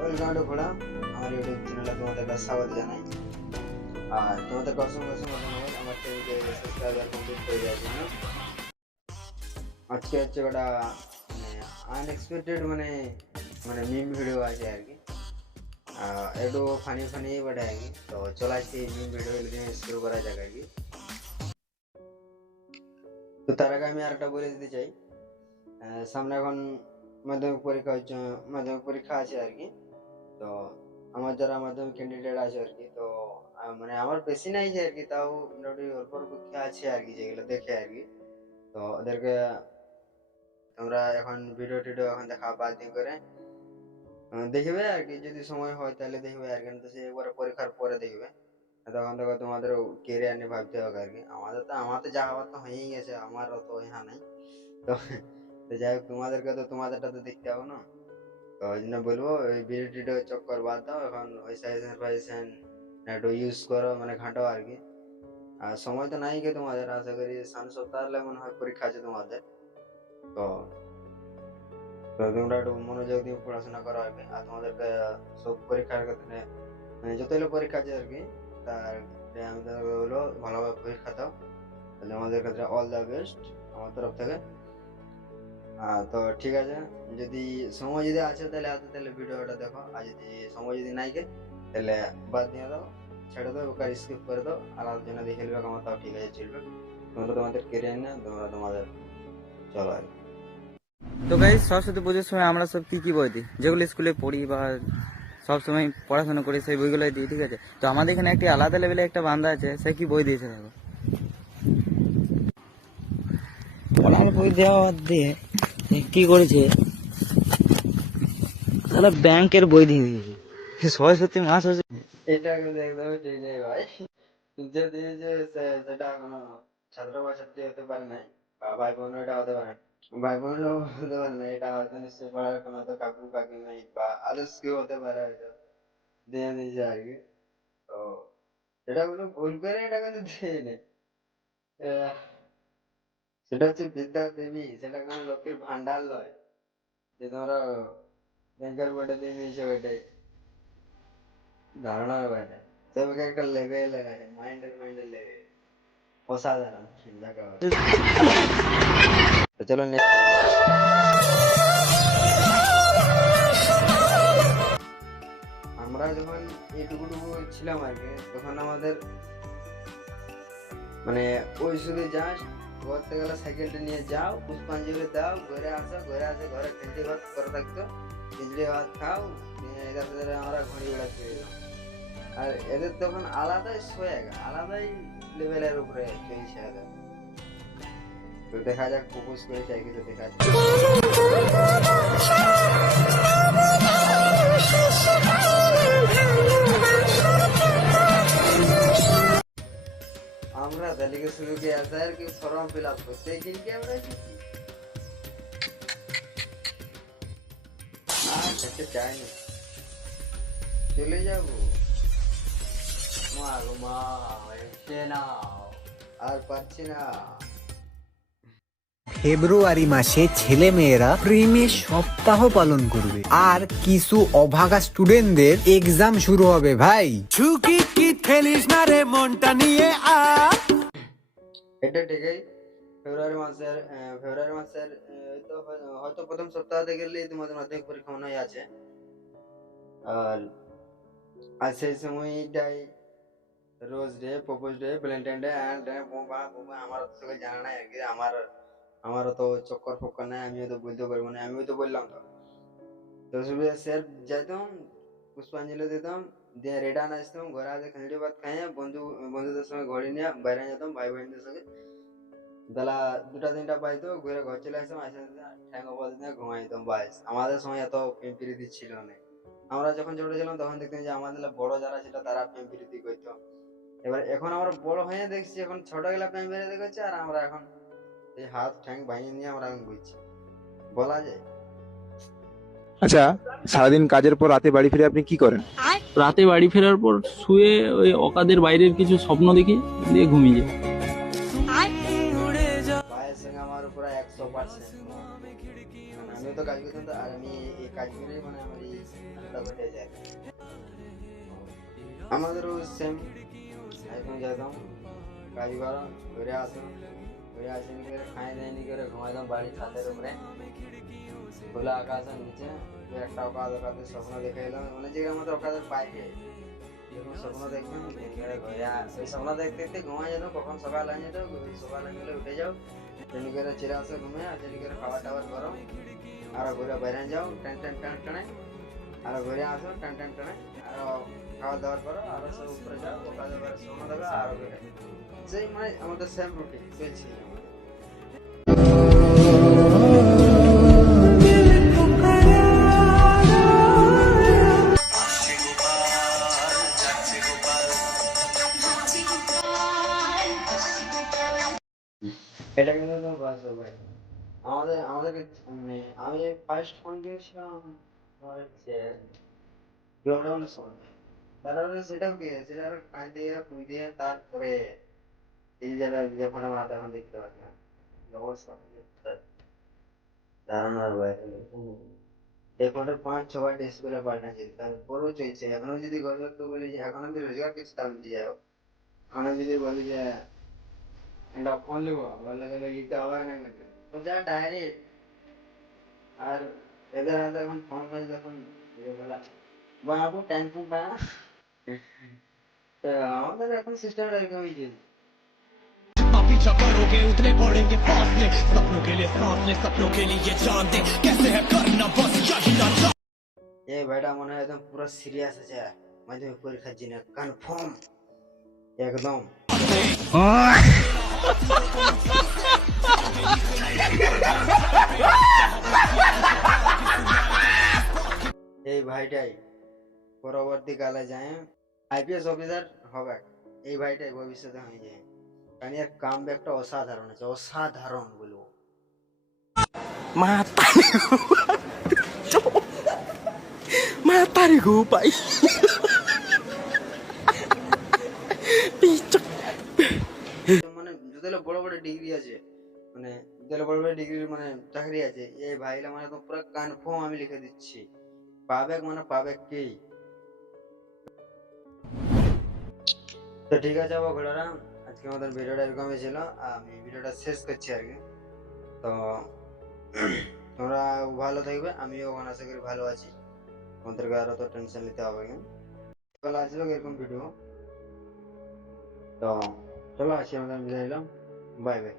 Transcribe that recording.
Welcome to ঘোড়া, আমার YouTube চ্যানেলে তোমাদেরকে স্বাগত জানাই। আর তোমাদেরকে অসংখ্য ধন্যবাদ আমার চ্যানেলকে সাবস্ক্রাইবার কমপ্লিট করে দেওয়ার জন্য। আজকে হচ্ছে ওটা আনএক্সপেক্টেড মানে মিম ভিডিও আছে আর কি, একটু ফানি বটে আর কি। তো চলে আসছি মিম ভিডিও শুরু করা যাক আর কি। তো তার আগে আমি আরেকটা বলে দিতে চাই, সামনে এখন মাধ্যমিক পরীক্ষা আছে আর কি। তো আমার যারা মাধ্যমিক ক্যান্ডিডেট আছে আর কি, তো আমার বেশি নাই যে আর কি, তাও মোটামুটি অল্প পরীক্ষা আছে আর কি, যেগুলো দেখে আর কি। তো ওদেরকে তোমরা এখন ভিডিও টিডিও এখন দেখা বাদ দিন করে দেখবে আর কি, যদি সময় হয় তাহলে দেখবে আর কি, তো সে একবারে পরীক্ষার পরে দেখবে, তখন তো তোমাদের কেরিয়ার নিয়ে ভাবতে হবে আর কি। আমার তো যা হওয়ার তো হয়েই গেছে, আমার অত ইহা নাই। তো যাই হোক, তোমাদেরটা তো দেখতে হবে না। তো ওই জন্য বলবো ওই ভিডিও টিডিও চক্কর বাদ দাও, এখন ওই সাজেশন একটু ইউজ করো, ঘাঁটো আর কি। আর সময় তো নাই গে তোমাদের, আশা করি সামনে সপ্তাহে মনে হয় পরীক্ষা আছে তোমাদের। তো তোমরা একটু মনোযোগ দিয়ে পড়াশোনা করো আর কি। আর তোমাদেরকে সব পরীক্ষার ক্ষেত্রে যতগুলো পরীক্ষা আছে আর কি, তার আমি তোমাদেরকে বলবো ভালোভাবে পরীক্ষা দাও, তাহলে আমাদের ক্ষেত্রে অল দ্য বেস্ট আমার তরফ থেকে। তো ঠিক আছে, যদি সময় যদি আছে তাহলে ভিডিওটা দেখো, আর যদি সময় যদি নাই গে তাহলে বাদ দিয়ে দাও, ছেড়ে দাও, ওকে স্কিপ করে দাও। আর জন্য দেখে নেবে আমার, তাও ঠিক আছে, চলবে। তোমরা তোমাদের কেরিয়ার না, তোমরা তোমাদের চলো আর কি। তো গাইস, সরস্বতী পুজোর সময় আমরা সব কি বই দিই, যেগুলো স্কুলে পড়ি বা সব সময় পড়াশোনা করি, সেই বইগুলোই দিই, ঠিক আছে। তো আমাদের এখানে একটি আলাদা লেভেলে একটা বান্ধা আছে, সে কি বই দিয়েছে দেখো। পড়ার বই দেওয়া দিয়ে কি করেছে, তাহলে ব্যাংকের বই দিয়ে দিয়েছে। সরস্বতী মাস হচ্ছে, এটা কিন্তু একদমই ঠিক নেই ভাই। যে দিয়েছে সেটা কোনো ছাত্র বা ছাত্রী হতে পারে নাই, বা ভাই বোন এটা হতে পারে, ভাই বোনও হতে পারে না, এটা হয়তো নিশ্চয়ই পড়ার কোনো তো কাকু কাকি নেই বা আদার্স কেউ হতে পারে, হয়তো দিয়ে দিয়েছে আর কি। তো এটা কোনো ভুল করে এটা কিন্তু দিয়ে নেই। সেটা হচ্ছে বিদ্যা দেবী, সেটা কোনো লক্ষ্মীর ভান্ডার নয় যে তোমরা ব্যাংকের বইটা দিয়ে দিয়েছো। ওইটাই ধারণার বাইরে, তোমাকে একটা লেভেল মাইন্ডের লেভেল অসাধারণ দেখা হয়। তো চলো আমরা যখন এইটুকু ছিলাম আর কি, তখন আমাদের ওই শুধু জাস্ট ঘর থেকে গেলে সাইকেলটা নিয়ে যাও, পুষ্পাঞ্জলি দাও, ঘরে আসো, ঘরে খিচড়ি ভাত করে থাকতো, খিচড়ি ভাত খাও, আমরা ঘড়ি উড়াতে যেতাম। আর এদের তখন আলাদাই সোয়াগ, আলাদাই লেভেলের উপরে চলছে এদের। তো দেখা যাক প্রপোজ করে চাই কিছু, দেখা যাক। আমরা তালিকা শুরু কি আছে আর কি, ফর্ম ফিল আপ করতে কিন্তু আমরা খেতে চাই না, চলে যাবো মা এসে না, আর পারছি না। ফেব্রুয়ারি মাসে ছেলে মেয়েরা প্রেমে সপ্তাহ পালন করবে, আর কিছু অভাগা স্টুডেন্টদের এক্সাম শুরু হবে ভাই। ঝুঁকি কি খেলিস না রে, মনটা নিয়ে আ। এটা ঠিকই, ফেব্রুয়ারি মাসের হয়তো প্রথম সপ্তাহ গেলে তোমাদের মাধ্যমিক পরীক্ষা মনে হয় আছে। আর সেই সময়টাই rose day, propose day, Valentine day, and আমার তোকে জানা নাই আর কি। আমারও তো চক্কর ফক্কর নাই, আমিও তো বলতে পারবো না, আমিও তো বললাম তো স্যার যাইতাম, পুষ্পাঞ্জলি দিতাম, দিয়ে রেডান আসতাম, ঘরে আসে খিচড়ি ভাত খাইয়ে বন্ধুদের সঙ্গে ঘড়ি নিয়ে বাইরে যেতাম, ভাই বোনদের সঙ্গে বেলা 2টা 3টা পাইতো, ঘুরে ঘর চলে আসতাম, ঠ্যাং ওপর দিয়ে ঘুমাই যেতাম। বাস, আমাদের সময় এত প্রেম প্রীতি ছিল না। আমরা যখন ছোট ছিলাম তখন দেখতাম যে আমাদের বড় যারা ছিল তারা প্রেম প্রীতি করতো। এবার এখন আমরা বড় হয়ে দেখছি, এখন ছোট গেলা প্রেম প্রীতি করছে, আর আমরা এখন এই হাত ঠ্যাং ভাঙিয়ে নিয়ে আমরা এখন ঘুরছি, বলা যায়। আচ্ছা, সারাদিন কাজের পর রাতে বাড়ি ফিরে আপনি কি করেন? রাতে বাড়ি ফেরার পর শুয়ে ওই অকাদের বাইরের কিছু স্বপ্ন দেখি, দিয়ে ঘুমিয়ে যাই। ভাইয়ের সঙ্গে আমার পুরো 100%, আমিও তো কাজ করতাম, তো আর আমি এই কাজ করেই মানে আমার এই ঠান্ডা ঘটে যায়। আমাদেরও সেম, একদম যেতাম কাজ করা, ঘুরে আসো, ঘুরে আসে নি করে খাই দেয় নি করে ঘুমাইতাম বাড়ি ছাদের উপরে খোলা আকাশের নিচে। দু একটা অকাদ অকাদের স্বপ্ন দেখে এলাম, মানে যে আমাদের অকাদের বাইরে যখন স্বপ্ন দেখতাম ঘুরে ওই স্বপ্ন দেখতে দেখতে ঘুমাই যেত, কখন সকাল হয়ে যেত, ওই সকাল হয়ে গেলে উঠে যাও, ট্রেন করে চিরা আসো ঘুমে, আর ট্রেন করে খাবার টাবার করো, আরো ঘুরে বাইরে যাও টান টান টান টানে, আরো ঘুরে আসো টান টান টানে, আরো খাওয়া দাওয়ার করো, আরো সব উপরে যাও ওখানে স্বপ্ন দেখো, আরো ঘুরে সেই মানে আমাদের সেম রুটিন চলছে। এটা কিন্তু একদম বাস্তব ভাই। আমাদেরকে মানে আমি ফার্স্ট ফোন কিনেছিলাম তোমার হচ্ছে লকডাউনের সময়। তারপরে সেটাও কি সেটা কাজ দিয়ে ফুই দিয়ে তারপরে এই যারা যে ফোনে মাথা এখন দেখতে পাচ্ছি না কি অবস্থা ধারণার বাইরে। এই ফোনটা 5-6 ডিসপ্লে পাল্টাচ্ছি, তারপরেও চলছে। এখনো যদি গল্প বলি যে এখনো যদি রোজগার কিছু দাম দিয়ে যাও, এখনো যদি বলি যে একটা ফোন নেবো বললে দিতে হবে না, তো যা ডাইরেক্ট। আর এদের হাতে এখন ফোন করে যখন বাবু টেনশন পায় না। তো আমাদের এখন সিস্টেমটা এরকমই ছিল। आप पीछा करोगे उतने बढ़ेंगे फासले सपनों के लिए सांस ले सपनों के लिए जान दे कैसे है करना बस यही ना এই ভাইটা মনে হয় একদম পুরো সিরিয়াস আছে, মাধ্যমিক পরীক্ষার জন্য কনফার্ম একদম। এই ভাইটাই পরবর্তীকালে যায় আইপিএস অফিসার হবে, এই ভাইটাই ভবিষ্যতে হয়ে যায়। কারণ এর কাম একটা অসাধারণ আছে, অসাধারণ বলবো। matarik ko pa মানে যতগুলো বড় বড় ডিগ্রি আছে, মানে যতগুলো বড় বড় ডিগ্রির মানে চাকরি আছে, এই ভাইলা মানে তো পুরো কনফার্ম আমি লিখে দিচ্ছি পাবে, মানে পাবে কি। তো ঠিক আছে বাবা ঘোড়ারা, আজকে আমাদের ভিডিওটা এরকমই ছিল, আমি ভিডিওটা শেষ করছি আর কি। তো তোমরা ভালো থাকবে, আমিও ওখানে আশা করি ভালো আছি, তোমাদেরকে আর অত টেনশন নিতে হবে না। চলো আসবে এরকম ভিডিও। তো চলো আসি, আমরা বিদায় নিলাম, বাই বাই।